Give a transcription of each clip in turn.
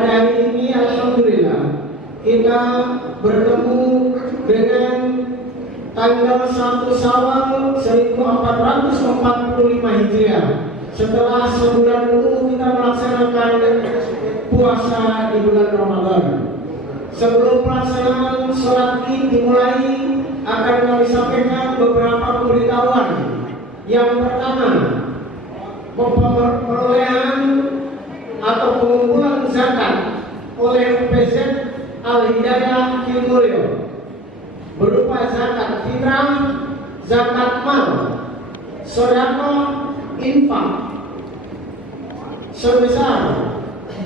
Pada hari ini alhamdulillah kita bertemu dengan tanggal 1 Syawal 1445 Hijriah. Setelah sebulan dulu kita melaksanakan puasa di bulan Ramadan. Sebelum pelaksanaan sholat Id dimulai, akan kami sampaikan beberapa pemberitahuan. Yang pertama, perolehan atau pengumpulan zakat oleh PZ Al-Hidayah Kilmulyo berupa zakat fitrah, zakat mal, sedekah, infak sebesar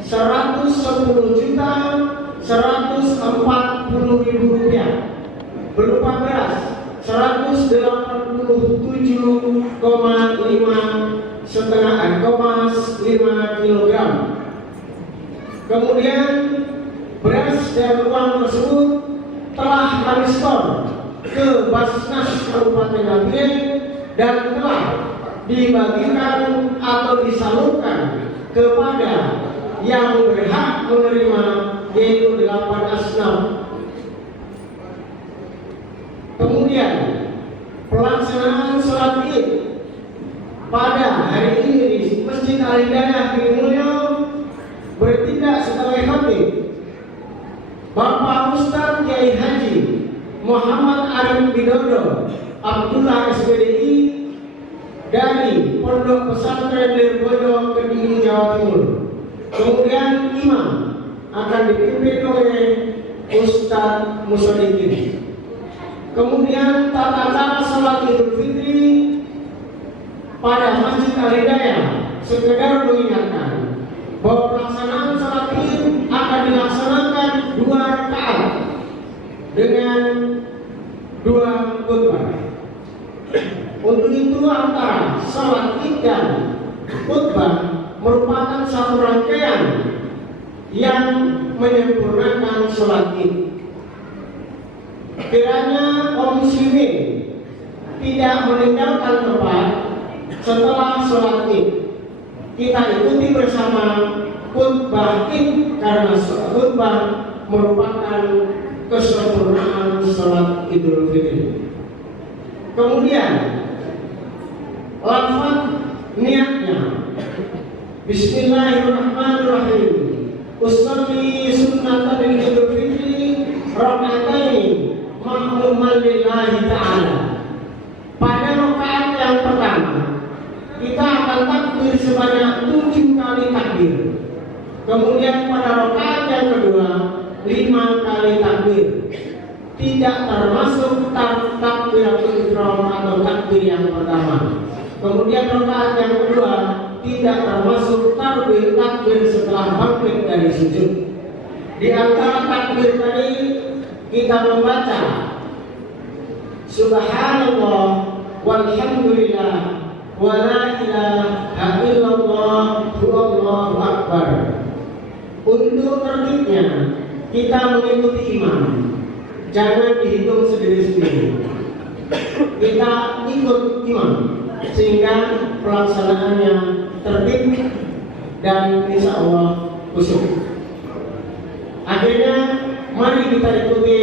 110.140.000 rupiah, berupa beras 187,5 kilogram. Kemudian beras dan uang tersebut telah kami setor ke Basnas Kabupaten Nampil dan telah dibagikan atau disalurkan kepada yang berhak menerima, yaitu 8 asnaf. Kemudian pelaksanaan sholat Id pada hari ini di Masjid Al-Hidayah Kilmulyo bertindak sebagai khatib Bapak Ustadz Kiai Haji Muhammad Arif Widodo Abdullah SPDI dari Pondok Pesantren Lirboyo Kediri, Jawa Timur. Kemudian imam akan dipimpin oleh Ustadz Musodikin. Kemudian tata cara sholat Idul Fitri pada Masjid Al-Hidayah sekedar mengingatkan bahwa pelaksanaan sholat Id akan dilaksanakan 2 rakaat dengan 2 khutbah. Untuk itu antara sholat Id dan khutbah merupakan satu rangkaian yang menyempurnakan sholat Id. Kiranya kaum muslimin tidak meninggalkan tempat setelah sholat Id. Kita ikuti bersama khutbah Id karena khutbah merupakan kesempurnaan sholat Idul Fitri. Kemudian lafaz niatnya Bismillahirrahmanirrahim. Usolli sunnatan Idul Fitri raka'ataini ma'muman lillahi ta'ala. Pada rakaat yang pertama kita akan takbir sebanyak 7 kali takbir. Kemudian pada rakaat yang kedua 5 kali takbir. Tidak termasuk takbiratul ihram atau takbir yang pertama. Kemudian rakaat yang kedua tidak termasuk takbir setelah bangkit dari sujud. Di antara takbir tadi kita membaca Subhanallah walhamdulillah wa la ilaha illallah wallahu akbar. Untuk tertibnya kita mengikuti imam, jangan dihitung sendiri-sendiri. Kita ikut imam sehingga pelaksanaannya tertib dan insya Allah khusyuk. Akhirnya mari kita ikuti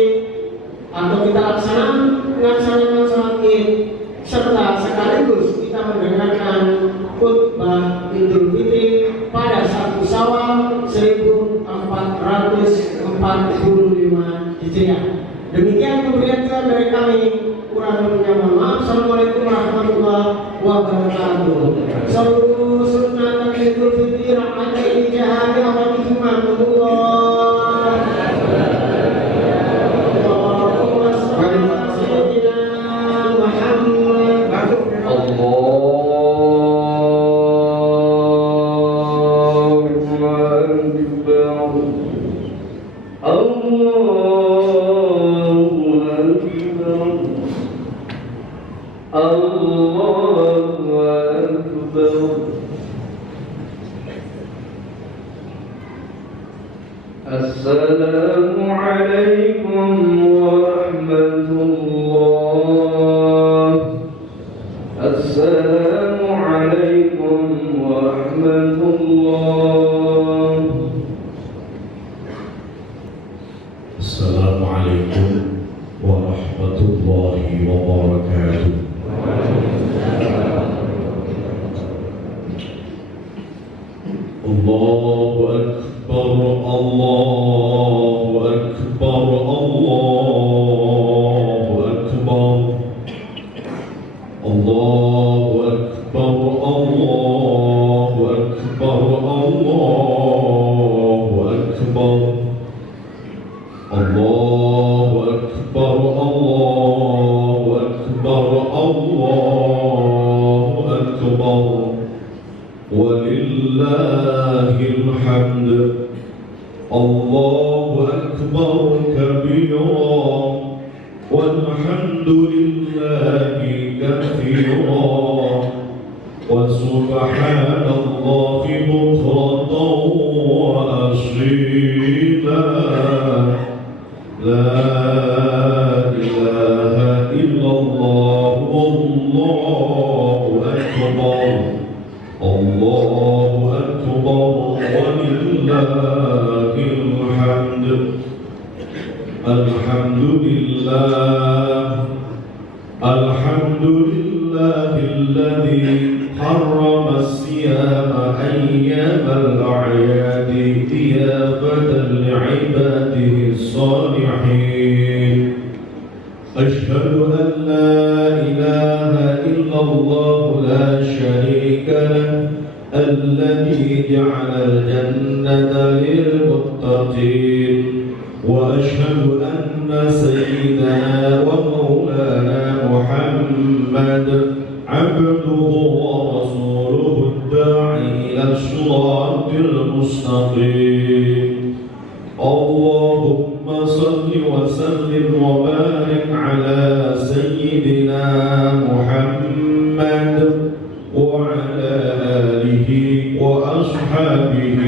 atau kita laksanakan sholat Id serta sekaligus kita mendengarkan khutbah Idul Fitri pada 1 Syawal 1445 Hijriah. Demikian pemberian dari kami. Kurang lebihnya mohon maaf. Assalamualaikum warahmatullahi wabarakatuh. Sallu sunnatan Idul Fitri raka'ataini jahari alhamdulillah. Assalamualaikum warahmatullahi. Assalamualaikum warahmatullahi. Assalamualaikum warahmatullahi wabarakatuh. Allahu Akbar, Allahu Akbar, Allahu Akbar, Allahu Akbar, Allahu Akbar, Allahu Akbar, Allahu Akbar, Allahu Akbar, Allahu Akbar, walillahil hamd. Allahu Akbar kabira, walhamdulillahi katsira, wa subhanallahi bukratan wa asila. La ilaha illallah, Allahu Akbar, Allahu Akbar, walillahil hamd. Alhamdulillah, alhamdulillahilladzi harrama as-siyama ayyamal a'yadi diyafatan li'ibadihi as-salihin. Ashhadu an la ilaha illallah la sharika lahu alladzi ja'ala al-jannata lil-muttaqin. وأشهد أن سيدنا ومولانا محمد عبده ورسوله الداعي إلى الصراط المستقيم. اللهم صل وسلم وبارك على سيدنا محمد وعلى آله وأصحابه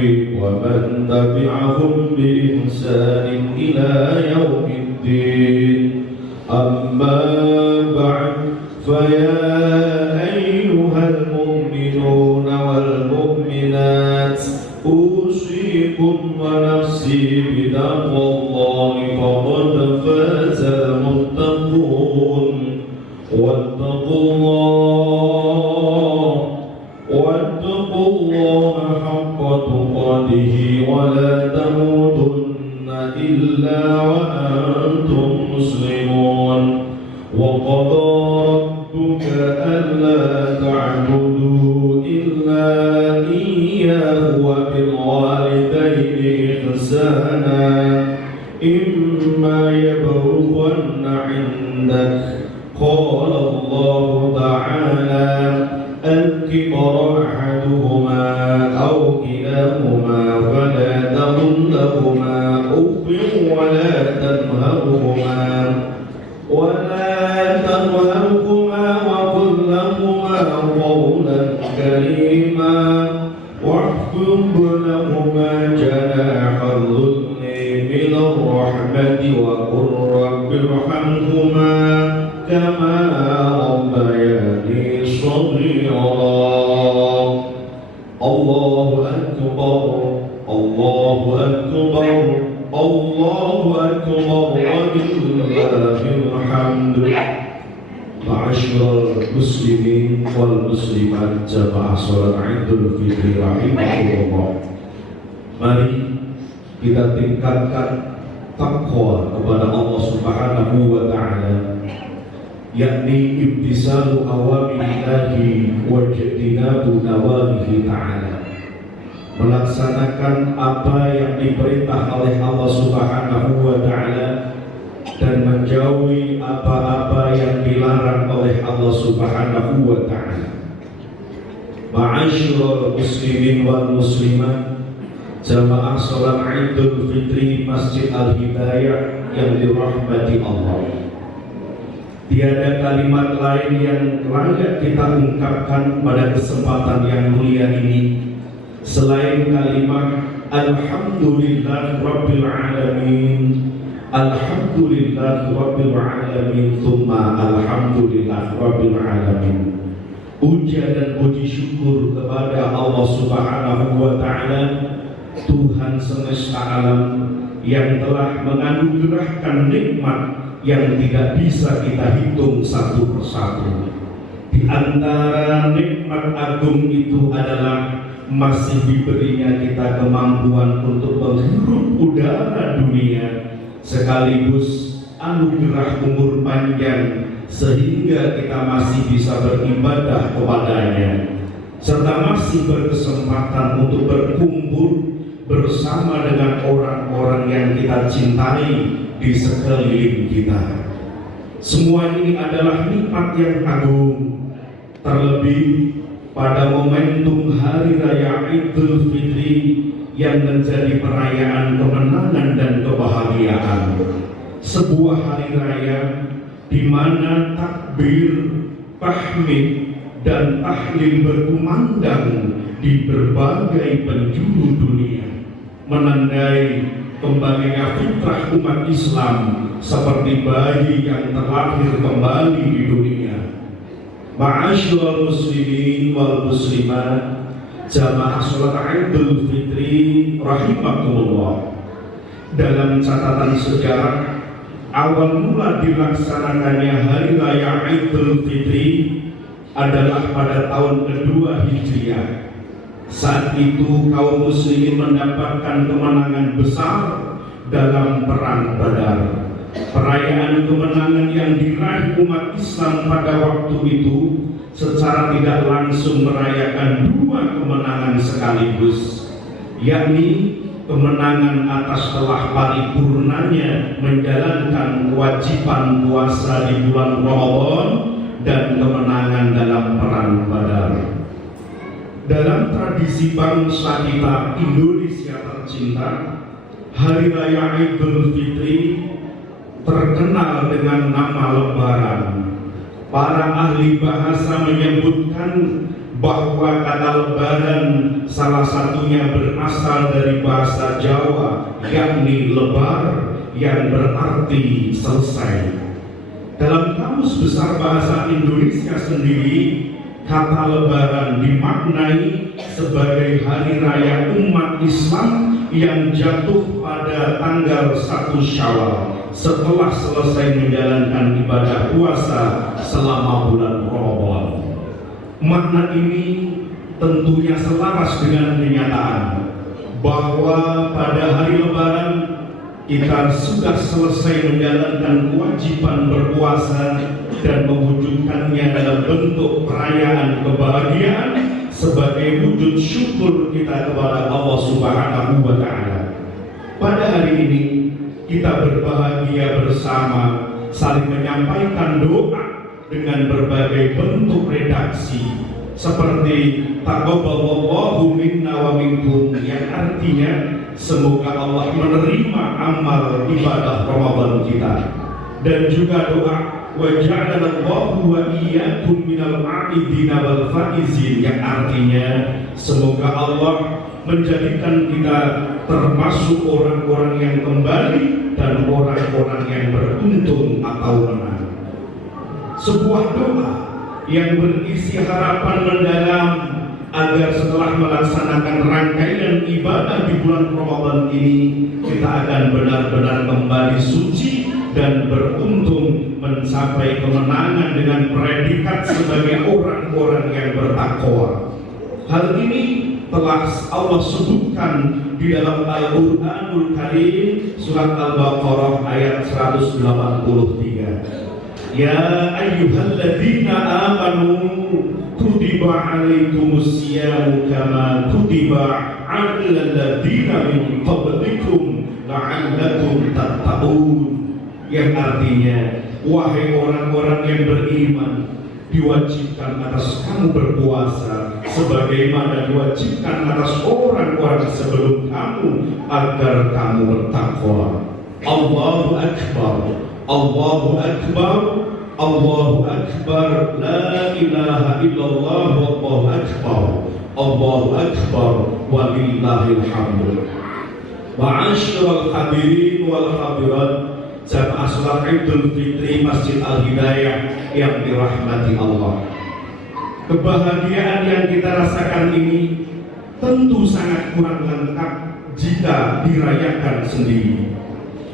ومن تبعهم بإحسان إلى يوم الدين. أما بعد، فيا أيها المؤمنون والمؤمنات، أوصيكم ونفسي بتقوى الله، فقد فاز المتقون. واتقوا الله حق تقاته ولا تموتن إلا وأنتم مسلمون. وقضى ربك ألا تعبدوا إلا إياه وبالوالدين إحسانا. إما يبلغن عندك، قال الله تعالى، الكبر أحدهما أو كلاهما فلا تقل لهما أف ولا تنهرهما وقل لهما قولا كريما، واخفض لهما جناح الذل من الرحمة وقل رب ارحمهما كما ربياني صغيرا. الله أكبر، الله أكبر، الله أكبر، ولله الحمد. Ma'asyiral muslimin wal muslimat, jamaah salat Idul Fitri rahimakumullah. Mari kita tingkatkan takwa kepada Allah Subhanahu wa ta'ala, yakni imtisalu awamirillahi wa ijtinabu nawahihi ta'ala, melaksanakan apa yang diperintah oleh Allah Subhanahu wa ta'ala dan menjauhi apa-apa yang dilarang oleh Allah Subhanahu wa ta'ala. Ma'asyiral muslimin wal muslimat, jamaah salat Idul Fitri Masjid Al-Hidayah yang dirahmati Allah. Tiada kalimat lain yang layak kita ungkapkan pada kesempatan yang mulia ini selain kalimat Alhamdulillah Rabbil Alamin, Alhamdulillah Rabbil Alamin, thumma Alhamdulillah Rabbil Alamin. Puja dan puji syukur kepada Allah Subhanahu wa ta'ala, Tuhan semesta alam, yang telah menganugerahkan nikmat yang tidak bisa kita hitung satu persatu. Di antara nikmat agung itu adalah masih diberinya kita kemampuan untuk menghirup udara dunia, sekaligus anugerah umur panjang sehingga kita masih bisa beribadah kepadanya, serta masih berkesempatan untuk berkumpul bersama dengan orang-orang yang kita cintai di sekeliling kita. Semua ini adalah nikmat yang agung, terlebih pada momentum Hari Raya Idul Fitri yang menjadi perayaan kemenangan dan kebahagiaan. Sebuah hari raya di mana takbir, tahmid, dan tahlil berkumandang di berbagai penjuru dunia, menandai kembalinya fitrah umat Islam seperti bayi yang terlahir kembali di dunia. Ma'asyiral muslimin wal muslimat, jamaah salat Idul Fitri rahimakumullah. Dalam catatan sejarah, awal mula dilaksanakannya Hari Raya Idul Fitri adalah pada tahun kedua Hijriah. Saat itu kaum muslimin mendapatkan kemenangan besar dalam perang Badar. Perayaan kemenangan yang diraih umat Islam pada waktu itu secara tidak langsung merayakan dua kemenangan sekaligus, yakni kemenangan atas telah paripurnanya menjalankan kewajiban puasa di bulan Ramadan dan kemenangan dalam perang Badar. Dalam tradisi bangsa kita Indonesia tercinta, Hari Raya Idul Fitri terkenal dengan nama Lebaran. Para ahli bahasa menyebutkan bahwa kata Lebaran salah satunya berasal dari bahasa Jawa, yakni lebar, yang berarti selesai. Dalam Kamus Besar Bahasa Indonesia sendiri, kata Lebaran dimaknai sebagai hari raya umat Islam yang jatuh pada tanggal 1 Syawal setelah selesai menjalankan ibadah puasa selama bulan Ramadan. Makna ini tentunya selaras dengan kenyataan bahwa pada hari Lebaran kita sudah selesai menjalankan kewajiban berpuasa dan mewujudkannya dalam bentuk perayaan kebahagiaan sebagai wujud syukur kita kepada Allah Subhanahu wa Ta'ala. Pada hari ini kita berbahagia bersama, saling menyampaikan doa dengan berbagai bentuk redaksi seperti taqabbalallahu minna wa minkum, yang artinya semoga Allah menerima amal ibadah Ramadan kita, dan juga doa wa ja'alallahu wa iyyakum minal 'abidina wal faizin, yang artinya semoga Allah menjadikan kita termasuk orang-orang yang kembali dan orang-orang yang beruntung atau menang. Sebuah doa yang berisi harapan mendalam agar setelah melaksanakan rangkaian ibadah di bulan Ramadan ini kita akan benar-benar kembali suci dan beruntung mencapai kemenangan dengan predikat sebagai orang-orang yang bertakwa. Hal ini telah Allah sebutkan di dalam Al-Qur'anul Karim surat Al-Baqarah ayat 183. Ya ayyuhalladzina amanu kutiba alaikumus siyamu kama kutiba 'alal ladzina min qablikum la'allakum tattaqun, yang artinya wahai orang-orang yang beriman, diwajibkan atas kamu berpuasa sebagaimana diwajibkan atas orang-orang sebelum kamu agar kamu bertakwa. Allahu Akbar, Allahu Akbar, Allahu Akbar, la ilaha illallah, wallahu akbar, Allahu Akbar, walillahil hamd. Ma'asyiral hadirin wal hadirat, jamaah salat Idul Fitri Masjid Al-Hidayah yang dirahmati Allah. Kebahagiaan yang kita rasakan ini tentu sangat kurang lengkap jika dirayakan sendiri.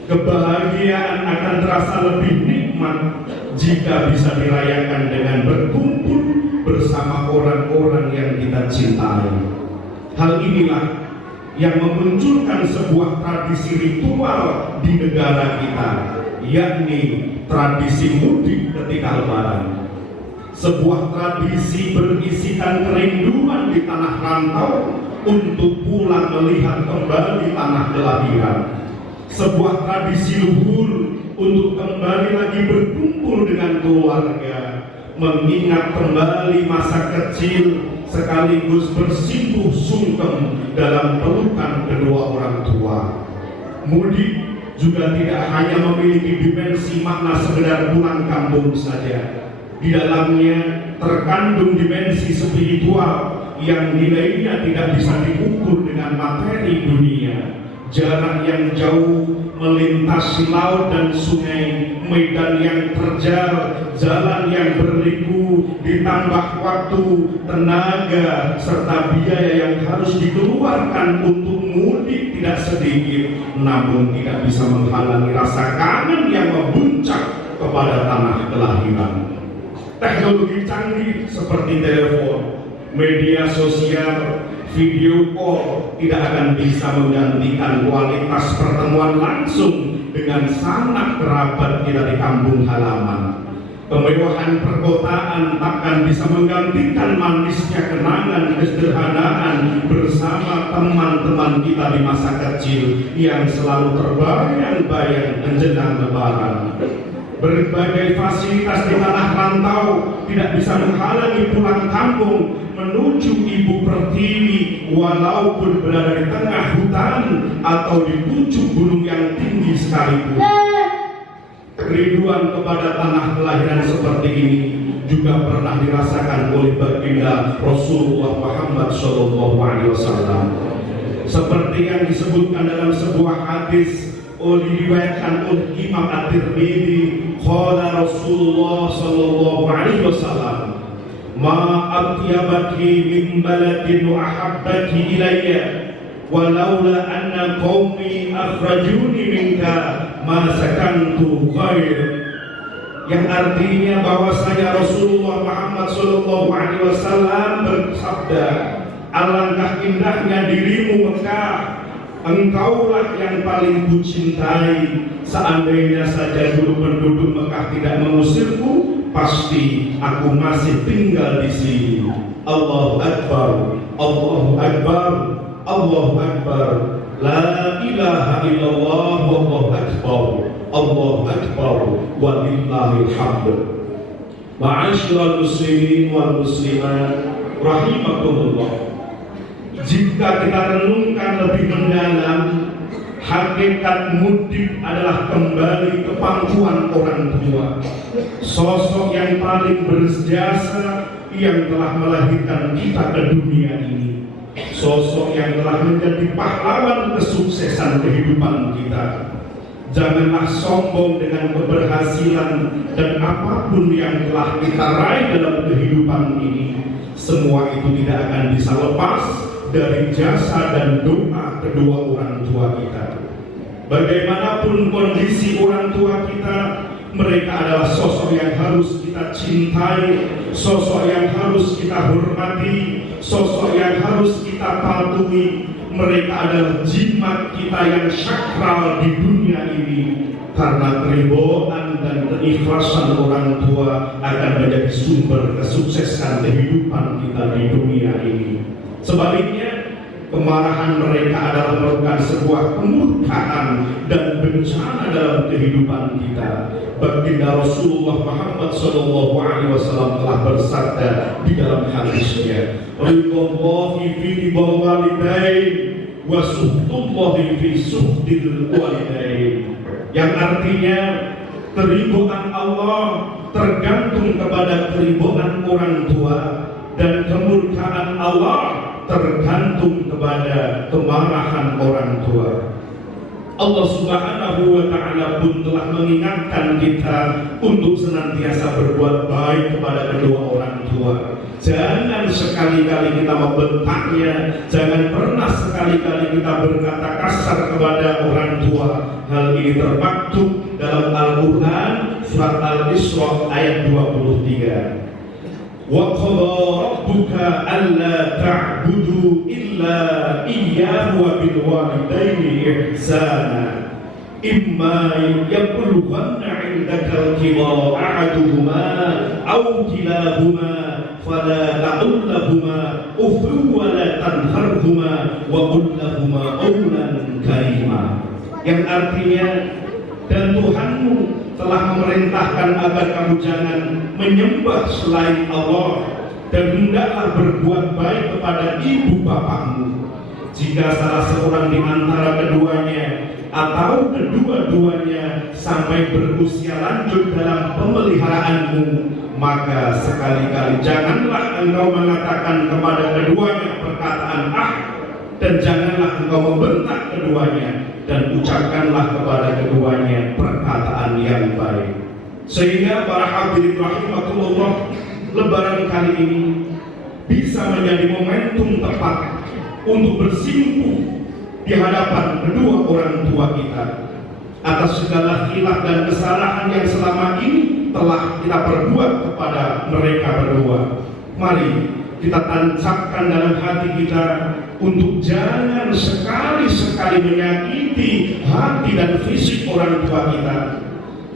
Kebahagiaan akan terasa lebih nikmat jika bisa dirayakan dengan berkumpul bersama orang-orang yang kita cintai. Hal inilah yang memunculkan sebuah tradisi ritual di negara kita, yakni tradisi mudik ketika Lebaran. Sebuah tradisi berisikan kerinduan di tanah rantau untuk pulang melihat kembali tanah kelahiran. Sebuah tradisi luhur untuk kembali lagi berkumpul dengan keluarga, mengingat kembali masa kecil sekaligus bersimpuh sungkem dalam pelukan kedua orang tua. Mudik juga tidak hanya memiliki dimensi makna sekedar pulang kampung saja. Di dalamnya terkandung dimensi spiritual yang nilainya tidak bisa diukur dengan materi dunia. Jarak yang jauh, melintasi laut dan sungai, medan yang terjal, jalan yang berliku, ditambah waktu, tenaga, serta biaya yang harus dikeluarkan untuk mudik tidak sedikit, namun tidak bisa menghalangi rasa kangen yang memuncak kepada tanah kelahiran. Teknologi canggih seperti telepon, media sosial, video call tidak akan bisa menggantikan kualitas pertemuan langsung dengan sanak kerabat kita di kampung halaman. Kemewahan perkotaan takkan bisa menggantikan manisnya kenangan kesederhanaan bersama teman-teman kita di masa kecil yang selalu terbayang-bayang menjelang Lebaran. Berbagai fasilitas di tanah rantau tidak bisa menghalangi pulang kampung menuju ibu pertiwi, walaupun berada di tengah hutan atau di pucuk gunung yang tinggi sekalipun. Kerinduan kepada tanah kelahiran seperti ini juga pernah dirasakan oleh baginda Rasulullah Muhammad SAW. Seperti yang disebutkan dalam sebuah hadis diriwayatkan oleh Imam At-Tirmidzi, qala Rasulullah sallallahu alaihi wasallam, ma atyabaki min baladin wa ahabbaki ilayya walaula anna qaumi akhrajuni minka ma sakantu khair. Yang artinya bahwasanya Rasulullah Muhammad sallallahu alaihi wasallam bersabda, alangkah indahnya dirimu Mekah, engkaulah yang paling kucintai. Seandainya saja dulu penduduk Mekah tidak mengusirku, pasti aku masih tinggal di sini. Allahu Akbar, Allahu Akbar, Allahu Akbar, la ilaha illallah, Allahu Akbar, Allahu Akbar, walillahil hamd. Ma'asyiral muslimin wal muslimat rahimakumullah. Jika kita renungkan lebih mendalam, hakikat mudik adalah kembali ke pangkuan orang tua, sosok yang paling berjasa yang telah melahirkan kita ke dunia ini, sosok yang telah menjadi pahlawan kesuksesan kehidupan kita. Janganlah sombong dengan keberhasilan dan apapun yang telah kita raih dalam kehidupan ini. Semua itu tidak akan bisa lepas dari jasa dan doa kedua orang tua kita. Bagaimanapun kondisi orang tua kita, mereka adalah sosok yang harus kita cintai, sosok yang harus kita hormati, sosok yang harus kita patuhi. Mereka adalah jimat kita yang sakral di dunia ini, karena keribuan dan keikhlasan orang tua akan menjadi sumber kesuksesan kehidupan kita di dunia ini. Sebaliknya, kemarahan mereka adalah merupakan sebuah kemurkaan dan bencana dalam kehidupan kita. Baginda Rasulullah Muhammad SAW telah bersabda di dalam hadisnya, ridwallahi fi ridwal walidain wa suhtullahi fi suhtil walidain. Yang artinya keribuan Allah tergantung kepada keribuan orang tua, dan kemurkaan Allah tergantung kepada kemarahan orang tua. Allah Subhanahu wa Ta'ala pun telah mengingatkan kita untuk senantiasa berbuat baik kepada kedua orang tua. Jangan sekali-kali kita membentaknya, jangan pernah sekali-kali kita berkata kasar kepada orang tua. Hal ini termaktub dalam Al-Quran surat Al-Isra ayat 23. Wa qadha rabbuka alla ta'budu illa iyyahu wa bil walidayni ihsana imma yablughanna 'indaka al-kibara ahaduhuma aw kilahuma fala taqul lahumā uffin wa la tanharhumā wa qul lahumā qawlan karīmā. Yang artinya, dan Tuhanmu telah memerintahkan agar kamu jangan menyembah selain Allah, dan hendaklah berbuat baik kepada ibu bapakmu. Jika salah seorang di antara keduanya atau kedua-duanya sampai berusia lanjut dalam pemeliharaanmu, maka sekali-kali janganlah engkau mengatakan kepada keduanya perkataan dan janganlah engkau membentak keduanya, dan ucapkanlah kepada keduanya perkataan yang baik. Sehingga para hadirin rahimakumullah, Lebaran kali ini bisa menjadi momentum tepat untuk bersimpuh di hadapan kedua orang tua kita atas segala khilaf dan kesalahan yang selama ini telah kita perbuat kepada mereka berdua. Mari kita tancapkan dalam hati kita untuk jangan sekali-sekali menyakiti hati dan fisik orang tua kita.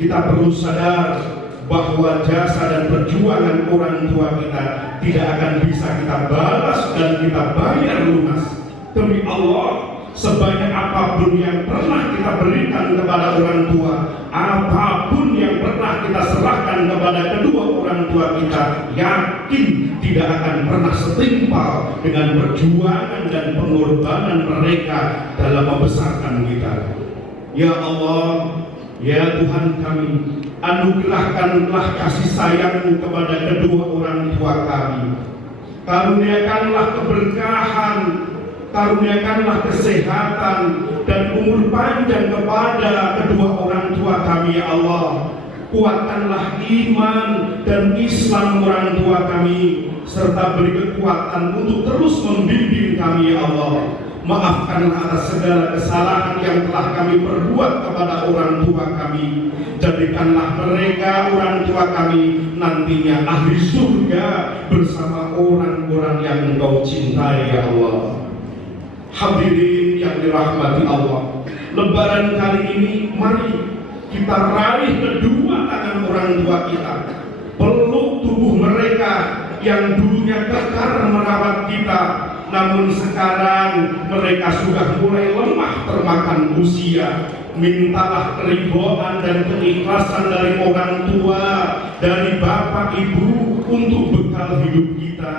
Kita perlu sadar bahwa jasa dan perjuangan orang tua kita tidak akan bisa kita balas dan kita bayar lunas. Demi Allah, sebanyak apapun yang pernah kita berikan kepada orang tua, apapun yang pernah kita serahkan kepada kedua orang tua kita, yakin tidak akan pernah setimpal dengan perjuangan dan pengorbanan mereka dalam membesarkan kita. Ya Allah, ya Tuhan kami, anugerahkanlah kasih sayang-Mu kepada kedua orang tua kami. Karuniakanlah keberkahan, karuniakanlah kesehatan dan umur panjang kepada kedua orang tua kami, ya Allah. Kuatkanlah iman dan Islam orang tua kami, serta beri kekuatan untuk terus membimbing kami, ya Allah. Maafkanlah atas segala kesalahan yang telah kami perbuat kepada orang tua kami. Jadikanlah mereka, orang tua kami, nantinya ahli surga bersama orang-orang yang Engkau cintai, ya Allah. Hadirin yang dirahmati Allah, Lebaran kali ini mari kita raih kedua tangan orang tua kita, peluk tubuh mereka yang dulunya kekar merawat kita, namun sekarang mereka sudah mulai lemah termakan usia. Mintalah keridhaan dan keikhlasan dari orang tua, dari bapak ibu untuk bekal hidup kita.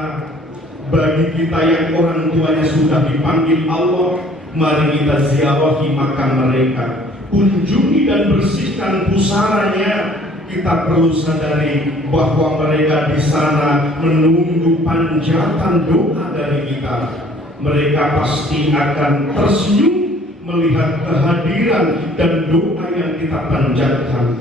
Bagi kita yang orang tuanya sudah dipanggil Allah, mari kita ziarahi makam mereka, kunjungi dan bersihkan pusaranya. Kita perlu sadari bahwa mereka di sana menunggu panjatan doa dari kita. Mereka pasti akan tersenyum melihat kehadiran dan doa yang kita panjatkan.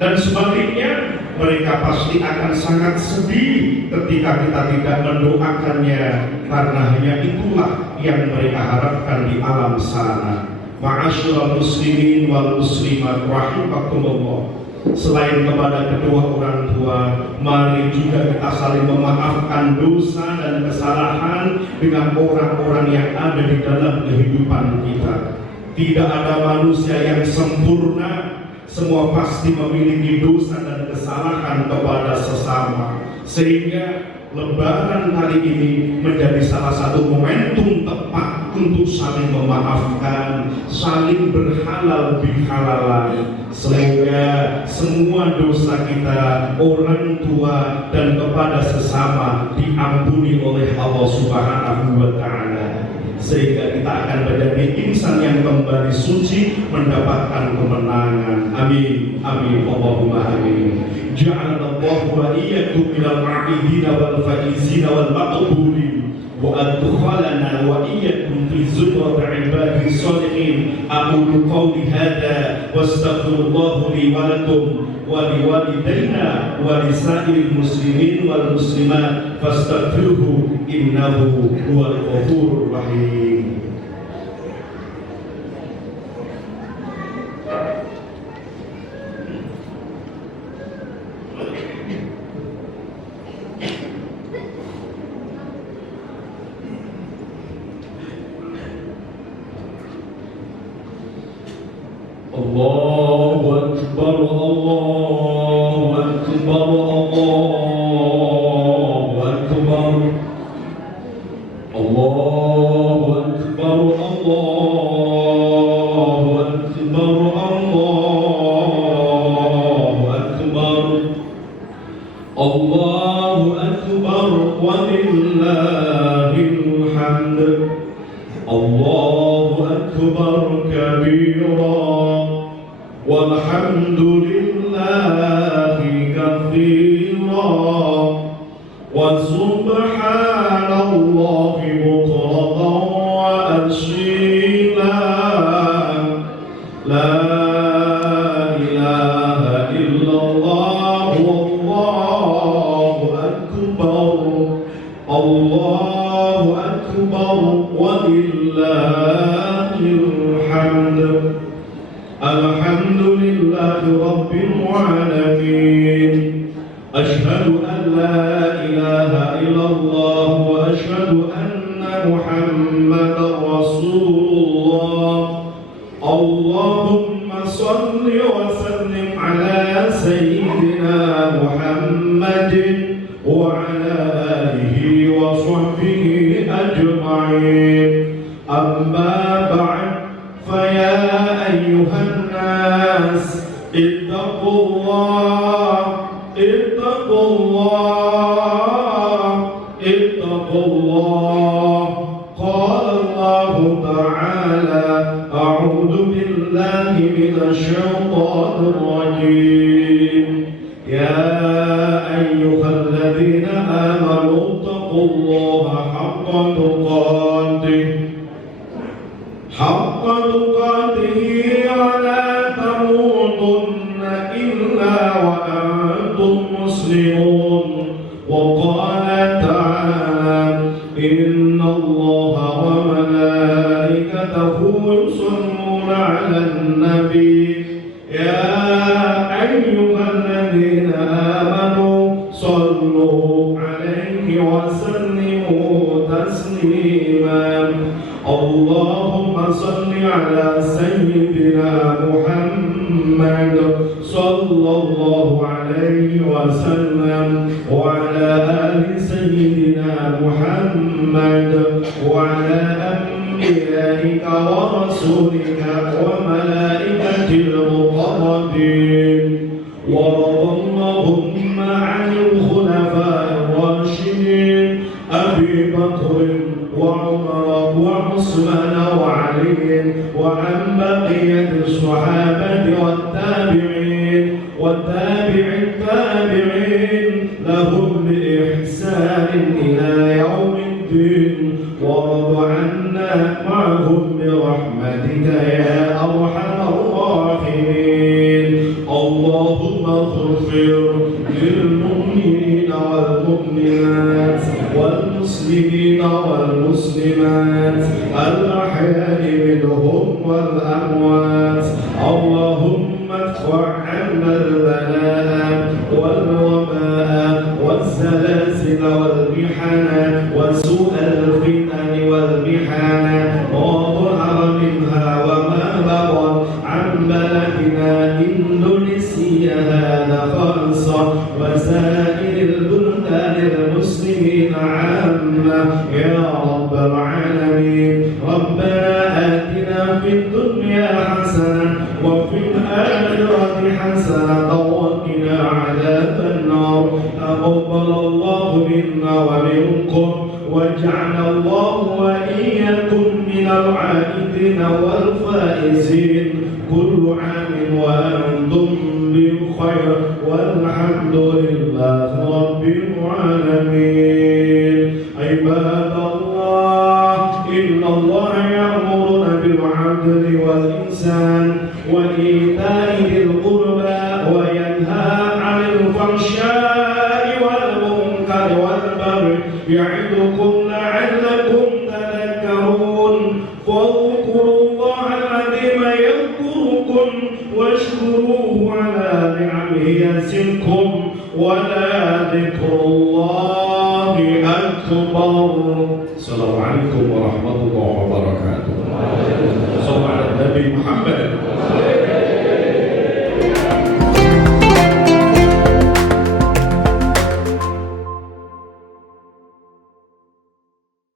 Dan sebaliknya, mereka pasti akan sangat sedih ketika kita tidak mendoakannya, karena hanya itulah yang mereka harapkan di alam sana. Ma'asyiral muslimin wal muslimat rahimakumullah. Selain kepada kedua orang tua, mari juga kita saling memaafkan dosa dan kesalahan dengan orang-orang yang ada di dalam kehidupan kita. Tidak ada manusia yang sempurna, semua pasti memiliki dosa dan kesalahan kepada sesama. Sehingga Lebaran kali ini menjadi salah satu momentum tepat untuk saling memaafkan, saling berhalal bihalalan. Semoga semua dosa kita, orang tua dan kepada sesama, diampuni oleh Allah Subhanahu wa Ta'ala, sehingga kita akan menjadi insan yang kembali suci, mendapatkan kemenangan. Amin, amin, Allahumma amin. Ja'alallahu wa iyyakum minal 'abidin wal faizin wal maqbulin وأدخلنا وإياكم في زمرة عباده الصالحين. أقول قولي هذا واستغفر الله لي ولكم ولوالدينا ولسائر المسلمين والمسلمات فاستغفروه إنه هو الغفور الرحيم. الله أكبر الله أكبر الله أكبر الله أكبر الله أكبر الله أكبر الله أكبر ولله الحمد. الله أكبر كبيرا والحمد لله كثيرا وسبحان الله بكرة وأصيلا. لا إله إلا الله والله أكبر. الله أكبر ولله الحمد. الحمد لله رب العالمين. أشهد أن لا إله إلا الله وأشهد أن محمدا رسول الله. اللهم صل وسلم على سيدنا محمد وعلى آله وصحبه أجمعين. أما بعد فيا أيها الناس اتقوا الله اتقوا الله اتقوا الله. قال الله تعالى أعوذ بالله من الشيطان الرجيم. يا أيها الذين آمنوا اتقوا الله حق تقاته ولا تموتن إلا وأنتم مسلمون. وقال تعالى إن الله وملائكته يصلون على النبي يا أيها الذين آمنوا صلوا عليه وسلموا تسليما. اللهم صل على سيدنا محمد صلى الله عليه وسلم وعلى آل سيدنا محمد وعلى أنبيائك ورسولك وملائكة المقربين. وارض اللهم عن الخلفاء الراشدين أبي بكر وعمر وعثمان وعلي وعن بقية الصحابة والتابع التابعين لهم بإحسان إلى يوم الدين. وارض عنا معهم برحمتك يا أرحم الراحمين. اللهم اغفر للمؤمنين والمؤمنات والمسلمين والمسلمات الأحياء منهم والأموات. اللهم ادفع عنا البلاء والوباء والزلازل والمحن وسوء الفتن والمحن ما ظهر منها وما بطن عن بلدنا إندونيسيا هذا خاصة وسائر البلدان المسلمين عامة يا رب العالمين. ربنا آتنا في الدنيا حسنة وفي الآخرة حسنة وقنا عذاب النار. تقبل الله منا ومنكم واجعل الله وإياكم من العائدين والفائزين. كل عام وأنتم بخير والحمد لله رب العالمين. عباد الله ولذكر الله أكبر. السلام عليكم ورحمة الله وبركاته. صلوا على النبي محمد.